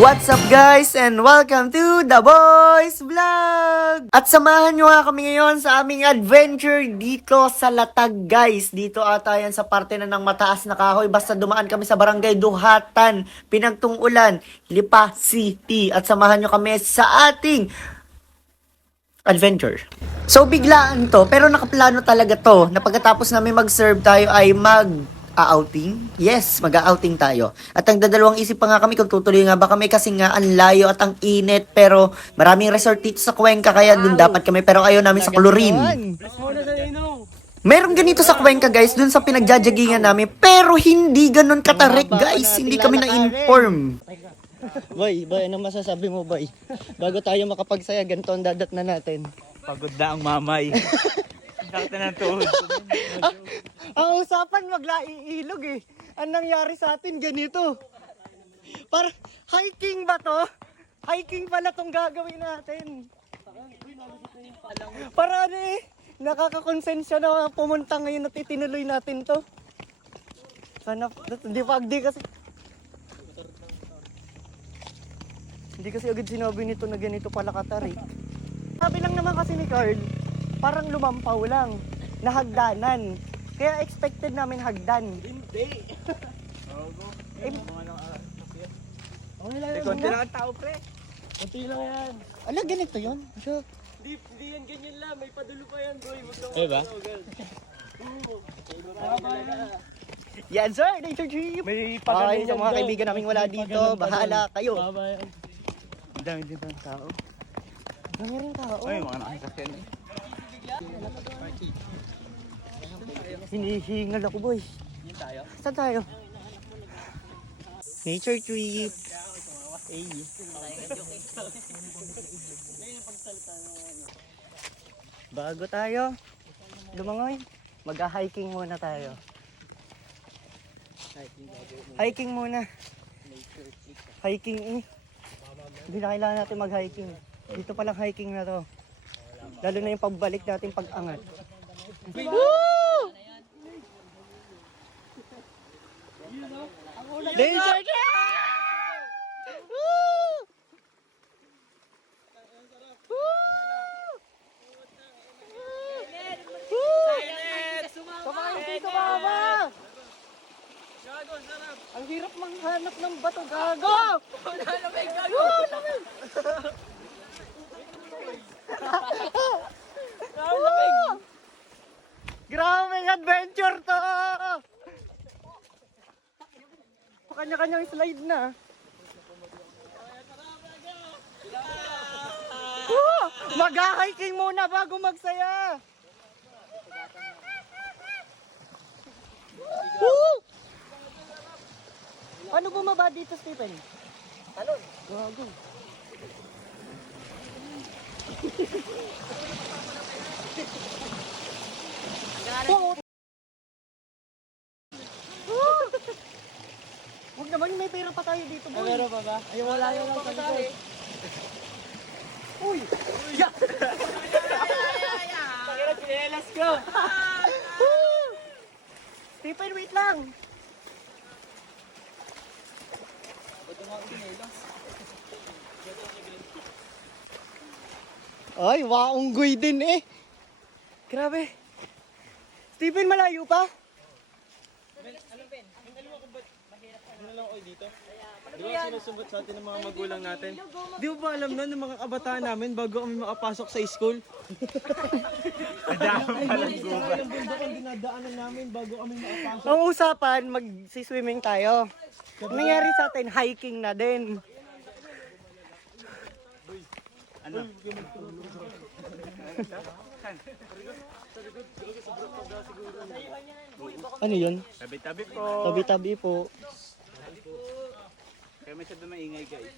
What's up guys and welcome to The Boys Vlog! At samahan nyo nga kami ngayon sa aming adventure dito sa Latag guys. Dito ata yan sa parte na ng mataas na kahoy. Basta dumaan kami sa barangay Duhatan, Pinagtungulan, Lipa City. At samahan nyo kami sa ating adventure. So biglaan to pero nakaplano talaga to na pagkatapos namin mag-serve tayo ay outing? Yes, mag-outing tayo. At ang dadalawang isip pa nga kami kung tutuloy nga ba kami kasi nga ang layo at ang init pero maraming resort dito sa Cuenca kaya dun dapat kami pero ayaw namin sa Colorin. Meron ganito sa Cuenca guys dun sa pinagjajagingan namin pero hindi ganun katarik guys. Hindi kami na-inform. Boy, ano masasabi mo, boy? Bago tayo makapagsaya, ganito ang dadat na natin. Pagod na ang mamay. Sakit na ng tuhod. Ang usapan, maglaiilog eh. Ang nangyari sa atin, ganito. Para, hiking ba to? Hiking pala tong gagawin natin. Para ano eh, nakakakonsensya na pumunta ngayon at itinuloy natin to. Sana, hindi kasi agad sinabi nito na ganito pala katarik. Sabi lang naman kasi ni Carl, parang lumampaw lang, nahagdanan. Kaya expected namin hagdan. Hindi. Konti lang ang tao, pre. Konti lang yan. Ala, ganito yun? Sure. Hindi yan ganyan lang. May padulo pa yan, boy. Diba? Yan sir, nature trip. May Ay, sa mga kaibigan namin wala dito, bahala kayo. Ang dami dito ng tao. Dami rin tao. Ay, mga nakasakyan eh. Hinihingal ako, boy. Saan tayo? Nature trip. Hey. Bago tayo lumangoy, mag-hiking muna tayo. Hiking muna. Hiking eh. Hindi na kailangan natin mag-hiking. Dito palang hiking na to. Lalo na yung pagbalik natin pag-angat. Woo! Nature trip! Woo! Kumain dito, mama! Ang hirap manghanap ng bato, gago! Lamig, gago! Lamig! Grabing adventure to! Kanya-kanyang slide na. Mag-hiking muna bago magsaya. Paano bumaba dito, Stephen? Talon. Gago. Huwag naman, may pera pa tayo dito, boy. May pera pa ba? Ay, wala yun lang sa likod. Uy! Yeah! Pakira, sinelas ko! Stephen, wait lang! Ay, waunggoy din eh! Grabe! Stephen, malayo pa? Di ba sinusumbot sa atin ng mga magulang natin? Di ba alam na ng mga kabataan namin bago kami makapasok sa school? Nadaan palang guba. Ang bundok ang dinadaanan namin bago kami makapasok. Ang usapan, mag-swimming tayo. Ang nangyari sa atin, hiking na din. Ano? Ano yun? Tabi-tabi po. Tabi-tabi po. Kaya masyado maingay guys.